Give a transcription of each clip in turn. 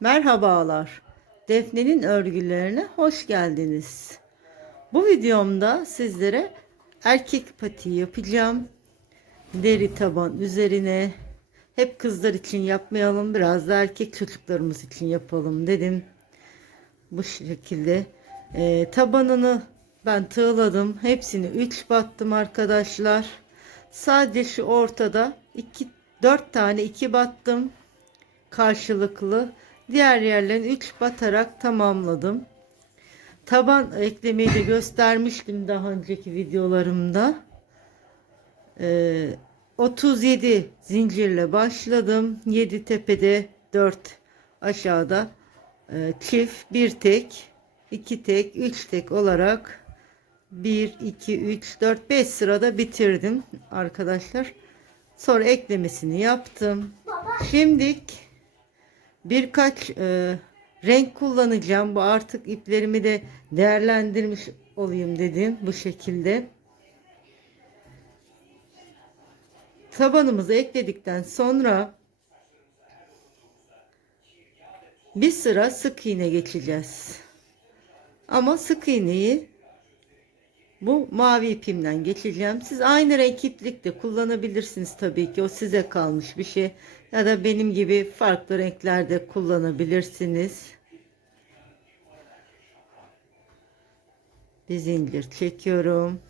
Merhabalar. Defne'nin örgülerine hoş geldiniz. Bu videomda sizlere erkek pati yapacağım. Deri taban üzerine. Hep kızlar için yapmayalım. Biraz da erkek çocuklarımız için yapalım dedim. Bu şekilde. Ee, tabanını ben tığladım. Hepsini 3 battım arkadaşlar. Sadece şu ortada 2 4 tane 2 battım karşılıklı. Diğer yerlerini 3 batarak tamamladım. Taban eklemeyi de göstermiştim daha önceki videolarımda. Ee, 37 zincirle başladım. 7 tepede 4 aşağıda e, çift bir tek 2 tek 3 tek olarak 1 2 3 4 5 sırada bitirdim arkadaşlar. Sonra eklemesini yaptım. Şimdilik birkaç e, renk kullanacağım. Bu artık iplerimi de değerlendirmiş olayım dedim bu şekilde. Tabanımızı ekledikten sonra bir sıra sık iğne geçeceğiz. Ama sık iğneyi bu mavi ipimden geçeceğim. Siz aynı renk iplik kullanabilirsiniz tabii ki. O size kalmış bir şey. Ya da benim gibi farklı renklerde kullanabilirsiniz. Bir zincir çekiyorum.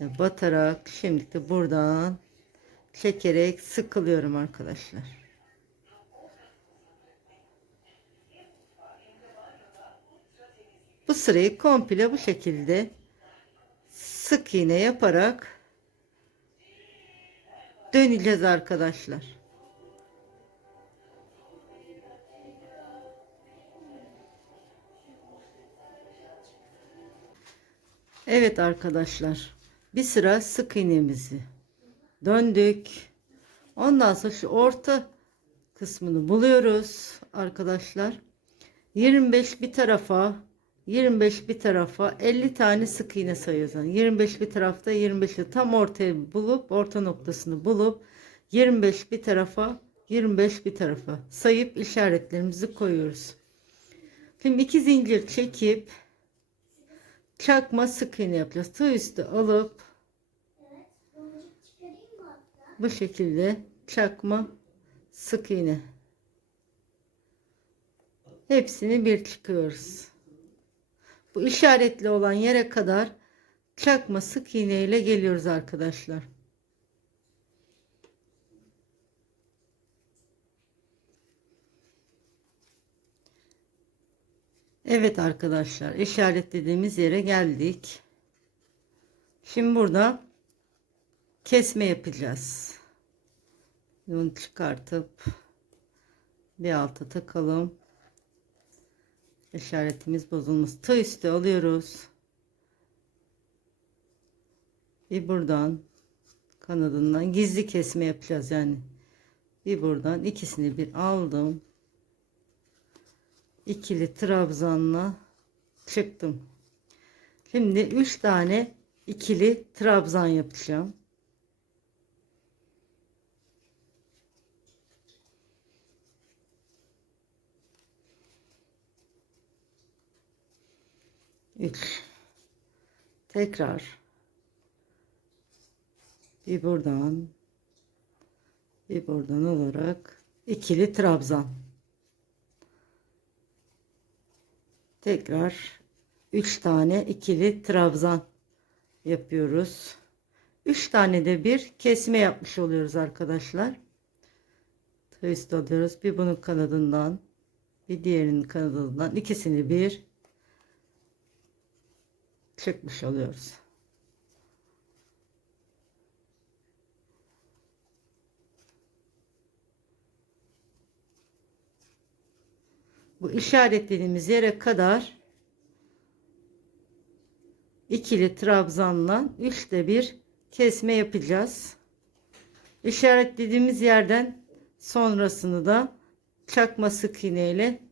Batarak şimdi de buradan çekerek sıkılıyorum arkadaşlar. Bu sırayı komple bu şekilde sık iğne yaparak döneceğiz arkadaşlar. Evet arkadaşlar. Bir sıra sık iğnemizi döndük. Ondan sonra şu orta kısmını buluyoruz arkadaşlar. 25 bir tarafa 25 bir tarafa 50 tane sık iğne sayıyoruz. Yani 25 bir tarafta 25 tam ortaya bulup orta noktasını bulup 25 bir tarafa 25 bir tarafa sayıp işaretlerimizi koyuyoruz. Şimdi iki zincir çekip çakma sık iğne yapacağız. Tığ üstü alıp bu şekilde çakma sık iğne hepsini bir çıkıyoruz. Bu işaretli olan yere kadar çakma sık iğne ile geliyoruz arkadaşlar. Evet arkadaşlar işaretlediğimiz yere geldik. Şimdi burada kesme yapacağız. Bunu çıkartıp bir alta takalım işaretimiz bozulmuş. Tığ üstü alıyoruz. Bir buradan kanadından gizli kesme yapacağız yani. Bir buradan ikisini bir aldım. İkili trabzanla çıktım. Şimdi üç tane ikili trabzan yapacağım. 3 tekrar. Bir buradan. Bir buradan olarak ikili trabzan. Tekrar 3 tane ikili trabzan yapıyoruz. 3 tane de bir kesme yapmış oluyoruz arkadaşlar. Twist alıyoruz. Bir bunun kanadından bir diğerinin kanadından. İkisini bir çıkmış oluyoruz. Bu işaretlediğimiz yere kadar ikili trabzanla üçte bir kesme yapacağız. İşaretlediğimiz yerden sonrasını da çakma sık iğne ile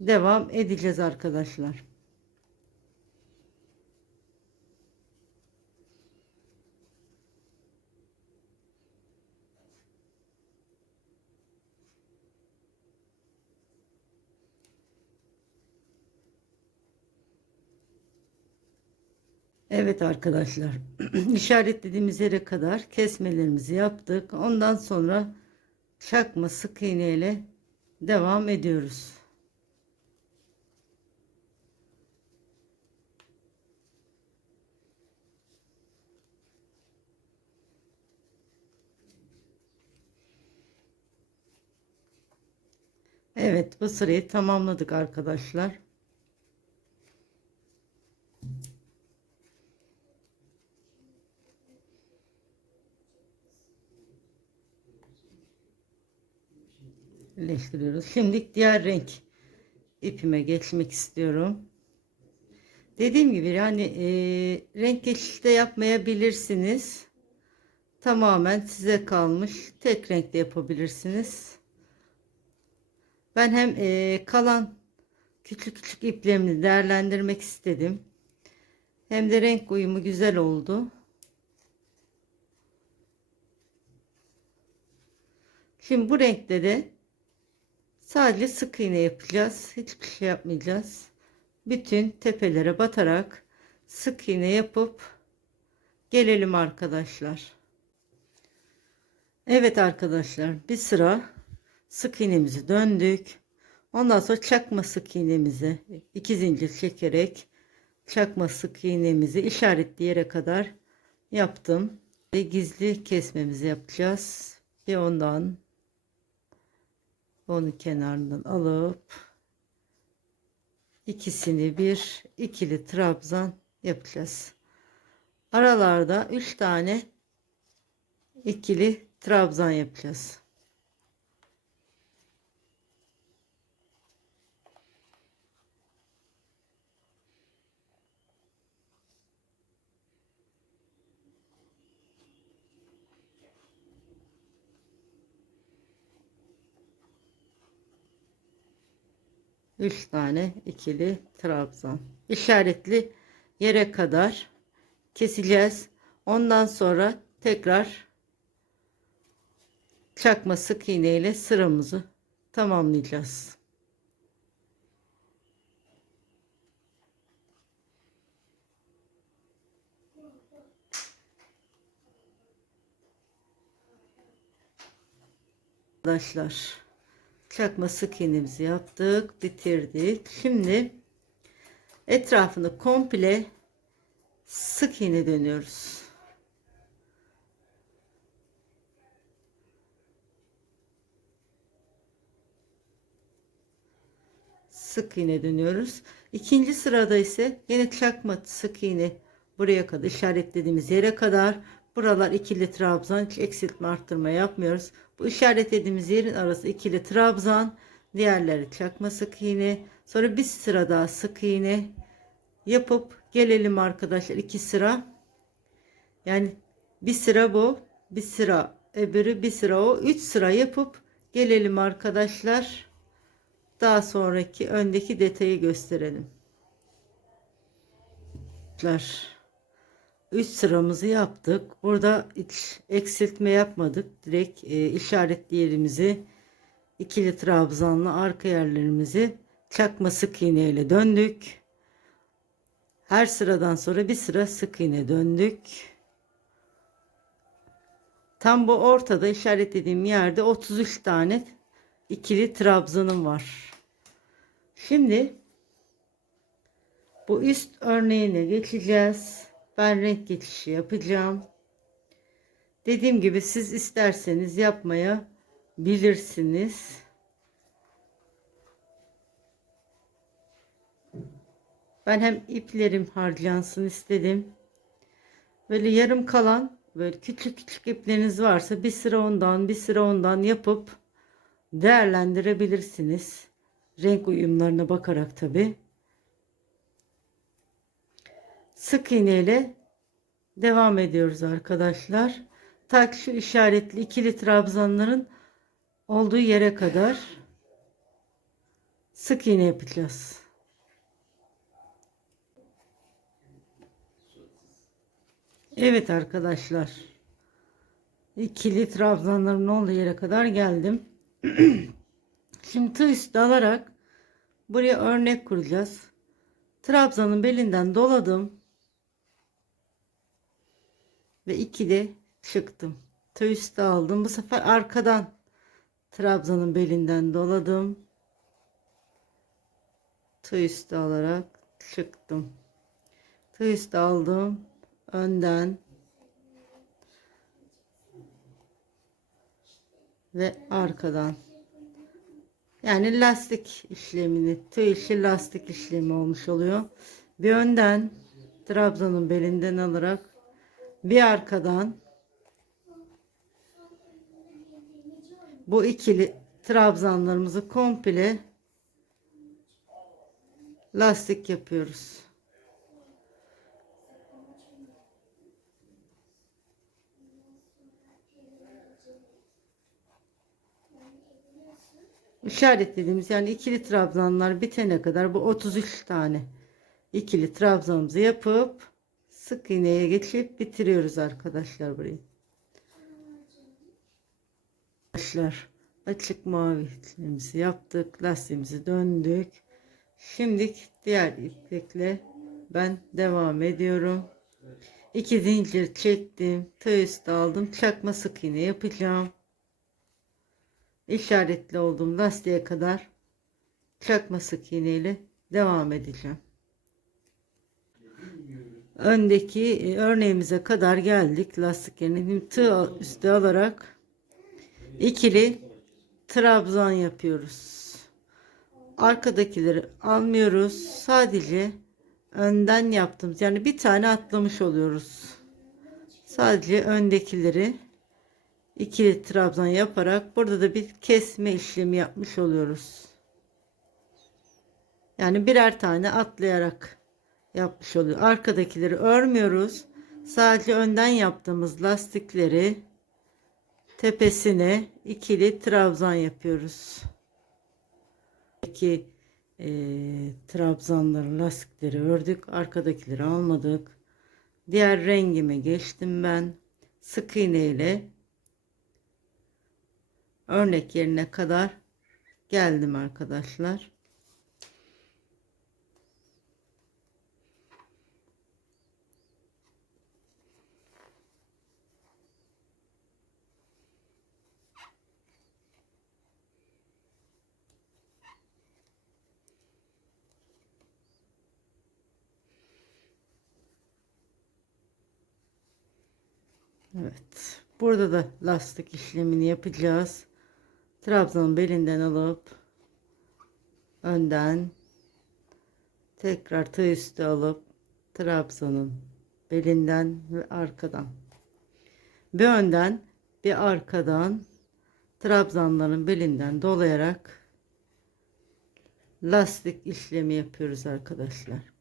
devam edeceğiz arkadaşlar. Evet arkadaşlar işaretlediğimiz yere kadar kesmelerimizi yaptık. Ondan sonra çakma sık iğne ile devam ediyoruz. Evet bu sırayı tamamladık arkadaşlar. Birleştiriyoruz. Şimdi diğer renk ipime geçmek istiyorum. Dediğim gibi yani e, renk geçişte yapmayabilirsiniz. Tamamen size kalmış. Tek renkte yapabilirsiniz. Ben hem e, kalan küçük küçük iplerimi değerlendirmek istedim. Hem de renk uyumu güzel oldu. Şimdi bu renkte de sadece sık iğne yapacağız. Hiçbir şey yapmayacağız. Bütün tepelere batarak sık iğne yapıp gelelim arkadaşlar. Evet arkadaşlar bir sıra sık iğnemizi döndük. Ondan sonra çakma sık iğnemizi iki zincir çekerek çakma sık iğnemizi işaretli yere kadar yaptım. Ve gizli kesmemizi yapacağız. Bir ondan onu kenarından alıp ikisini bir ikili trabzan yapacağız. Aralarda üç tane ikili trabzan yapacağız. Üç tane ikili trabzan. İşaretli yere kadar keseceğiz. Ondan sonra tekrar çakma sık iğne ile sıramızı tamamlayacağız. Arkadaşlar çakma sık iğnemizi yaptık bitirdik. Şimdi etrafını komple sık iğne dönüyoruz. Sık iğne dönüyoruz. İkinci sırada ise yine çakma sık iğne buraya kadar işaretlediğimiz yere kadar buralar ikili trabzan hiç eksiltme arttırma yapmıyoruz bu işaretlediğimiz yerin arası ikili trabzan, diğerleri çakma sık iğne. Sonra bir sıra daha sık iğne yapıp gelelim arkadaşlar iki sıra. Yani bir sıra bu, bir sıra öbürü, bir sıra o. Üç sıra yapıp gelelim arkadaşlar. Daha sonraki öndeki detayı gösterelim. 3 sıramızı yaptık. Burada hiç eksiltme yapmadık. Direkt e, işaretli yerimizi ikili trabzanlı arka yerlerimizi çakma sık iğne ile döndük. Her sıradan sonra bir sıra sık iğne döndük. Tam bu ortada işaretlediğim yerde 33 tane ikili trabzanım var. Şimdi bu üst örneğine geçeceğiz. Ben renk geçişi yapacağım. Dediğim gibi siz isterseniz yapmaya bilirsiniz. Ben hem iplerim harcansın istedim. Böyle yarım kalan böyle küçük küçük ipleriniz varsa bir sıra ondan bir sıra ondan yapıp değerlendirebilirsiniz. Renk uyumlarına bakarak tabi sık iğne ile devam ediyoruz arkadaşlar. Tak şu işaretli ikili trabzanların olduğu yere kadar sık iğne yapacağız. Evet arkadaşlar. ikili trabzanların olduğu yere kadar geldim. Şimdi tığ üstü alarak buraya örnek kuracağız. Trabzanın belinden doladım. Ve ikili çıktım. Tığ üstü aldım. Bu sefer arkadan trabzanın belinden doladım. Tığ üstü alarak çıktım. Tığ üstü aldım. Önden ve arkadan. Yani lastik işlemini, tığ işi lastik işlemi olmuş oluyor. Bir önden trabzanın belinden alarak bir arkadan bu ikili trabzanlarımızı komple lastik yapıyoruz. işaretlediğimiz yani ikili trabzanlar bitene kadar bu 33 tane ikili trabzanımızı yapıp sık iğneye geçip bitiriyoruz arkadaşlar burayı. Arkadaşlar açık mavi iplerimizi yaptık. Lastiğimizi döndük. Şimdi diğer iplikle ben devam ediyorum. İki zincir çektim. Tığ üstü aldım. Çakma sık iğne yapacağım işaretli olduğum lastiğe kadar çakma sık iğne ile devam edeceğim. Öndeki e, örneğimize kadar geldik. Lastiklerini tığ üstü alarak ikili trabzan yapıyoruz. Arkadakileri almıyoruz. Sadece önden yaptığımız yani bir tane atlamış oluyoruz. Sadece öndekileri ikili trabzan yaparak burada da bir kesme işlemi yapmış oluyoruz. Yani birer tane atlayarak yapmış oluyor. Arkadakileri örmüyoruz. Sadece önden yaptığımız lastikleri tepesine ikili trabzan yapıyoruz. İki e, trabzanların lastikleri ördük. Arkadakileri almadık. Diğer rengime geçtim ben. Sık iğne ile örnek yerine kadar geldim arkadaşlar. Evet. Burada da lastik işlemini yapacağız. Trabzanın belinden alıp önden tekrar tığ üstü alıp trabzanın belinden ve arkadan bir önden bir arkadan trabzanların belinden dolayarak lastik işlemi yapıyoruz arkadaşlar.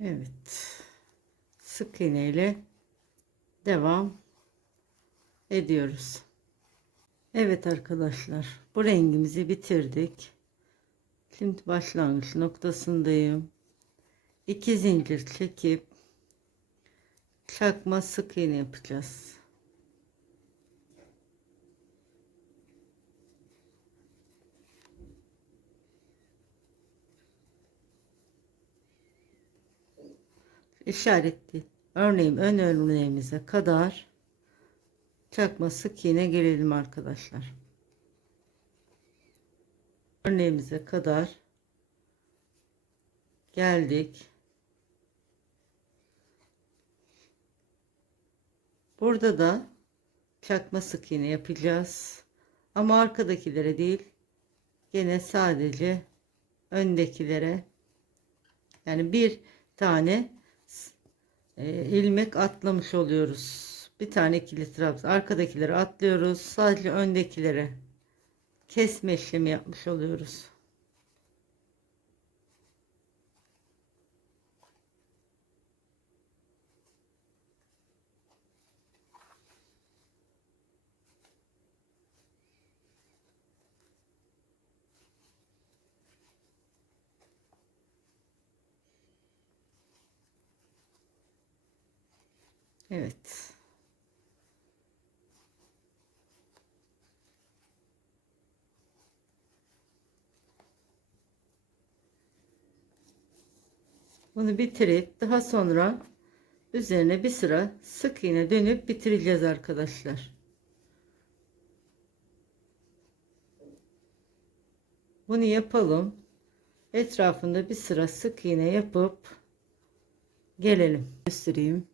Evet. Sık iğne ile devam ediyoruz. Evet arkadaşlar, bu rengimizi bitirdik. Şimdi başlangıç noktasındayım. İki zincir çekip çakma sık iğne yapacağız. İşaretli örneğin ön örneğimize kadar çakma sık iğne gelelim arkadaşlar. örneğimize kadar geldik. Burada da çakma sık iğne yapacağız. Ama arkadakilere değil. Gene sadece öndekilere yani bir tane e, ilmek atlamış oluyoruz. Bir tane kilit trabzan arkadakileri atlıyoruz. Sadece öndekilere kesme işlemi yapmış oluyoruz. Evet. Bunu bitirip daha sonra üzerine bir sıra sık iğne dönüp bitireceğiz arkadaşlar. Bunu yapalım. Etrafında bir sıra sık iğne yapıp gelelim. Göstereyim.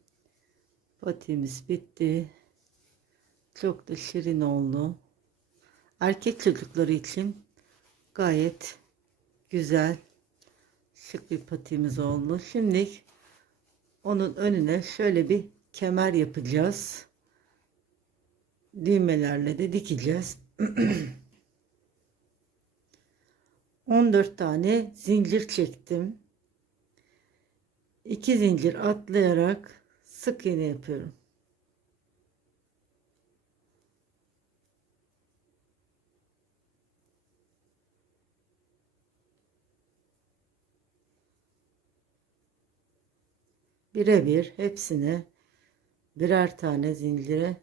Patiğimiz bitti. Çok da şirin oldu. Erkek çocukları için gayet güzel şık bir patiğimiz oldu. Şimdi onun önüne şöyle bir kemer yapacağız. Düğmelerle de dikeceğiz. 14 tane zincir çektim. 2 zincir atlayarak sık iğne yapıyorum. birebir hepsine birer tane zincire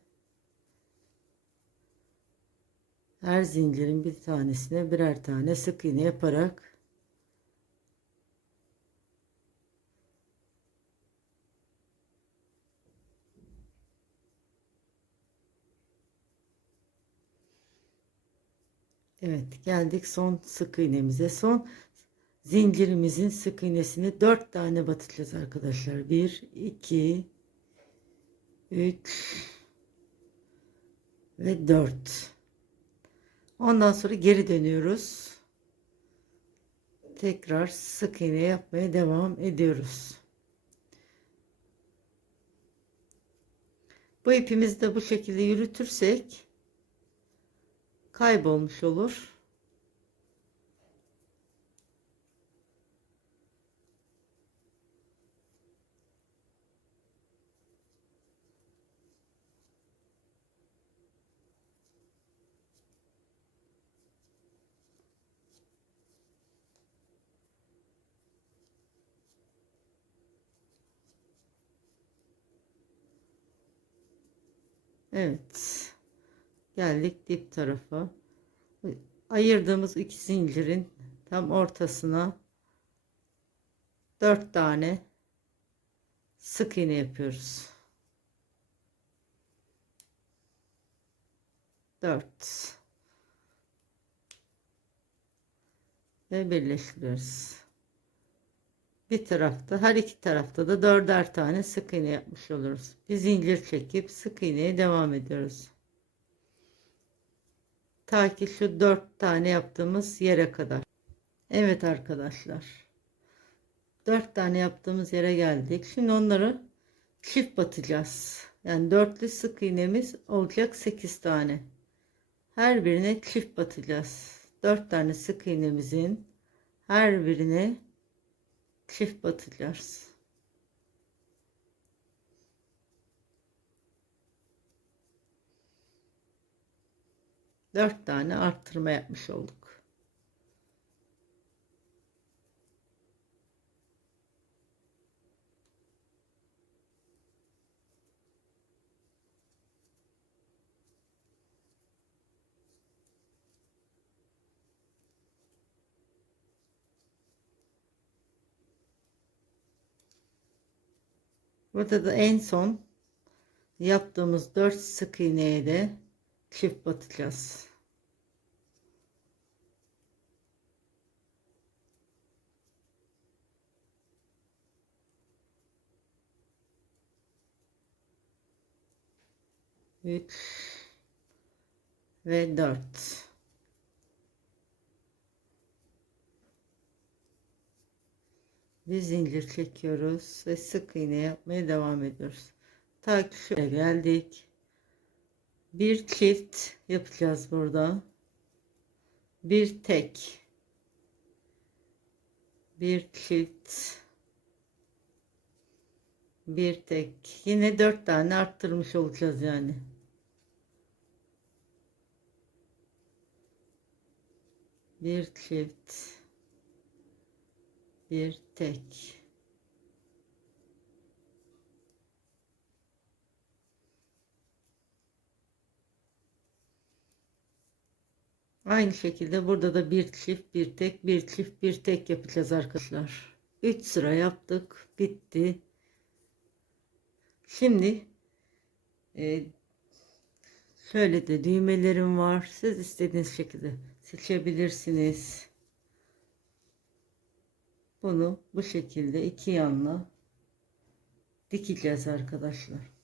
her zincirin bir tanesine birer tane sık iğne yaparak Evet geldik son sık iğnemize son zincirimizin sık iğnesini 4 tane batacağız arkadaşlar. 1 2 3 ve 4. Ondan sonra geri dönüyoruz. Tekrar sık iğne yapmaya devam ediyoruz. Bu ipimizi de bu şekilde yürütürsek kaybolmuş olur. Evet. Geldik dip tarafa. Ayırdığımız iki zincirin tam ortasına dört tane sık iğne yapıyoruz. Dört. Ve birleştiriyoruz bir tarafta her iki tarafta da dörder tane sık iğne yapmış oluruz. Bir zincir çekip sık iğneye devam ediyoruz. Ta ki şu dört tane yaptığımız yere kadar. Evet arkadaşlar. Dört tane yaptığımız yere geldik. Şimdi onları çift batacağız. Yani dörtlü sık iğnemiz olacak sekiz tane. Her birine çift batacağız. Dört tane sık iğnemizin her birine çift batacağız. Dört tane arttırma yapmış olduk. Burada da en son yaptığımız 4 sık iğneye de çift batacağız. Üç ve dört. bir zincir çekiyoruz ve sık iğne yapmaya devam ediyoruz. Ta ki şöyle geldik. Bir çift yapacağız burada. Bir tek. Bir çift. Bir tek. Yine dört tane arttırmış olacağız yani. Bir çift. Bir tek. Aynı şekilde burada da bir çift, bir tek, bir çift, bir tek yapacağız arkadaşlar. 3 sıra yaptık. Bitti. Şimdi e, şöyle de düğmelerim var. Siz istediğiniz şekilde seçebilirsiniz. Bunu bu şekilde iki yanla dikeceğiz arkadaşlar.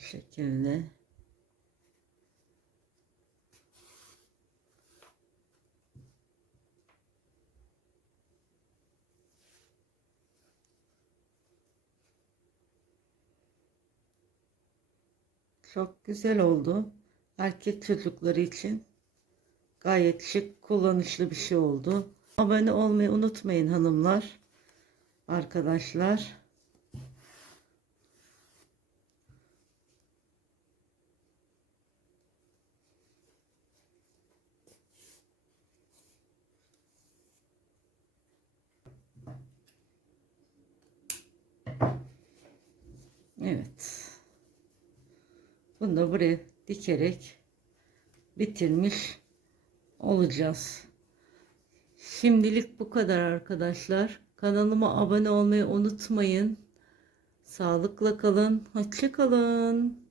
Şu şekilde. Çok güzel oldu. Erkek çocukları için gayet şık, kullanışlı bir şey oldu. Abone olmayı unutmayın hanımlar, arkadaşlar. Evet. Bunu buraya dikerek bitirmiş olacağız. Şimdilik bu kadar arkadaşlar. Kanalıma abone olmayı unutmayın. Sağlıkla kalın. Hoşça kalın.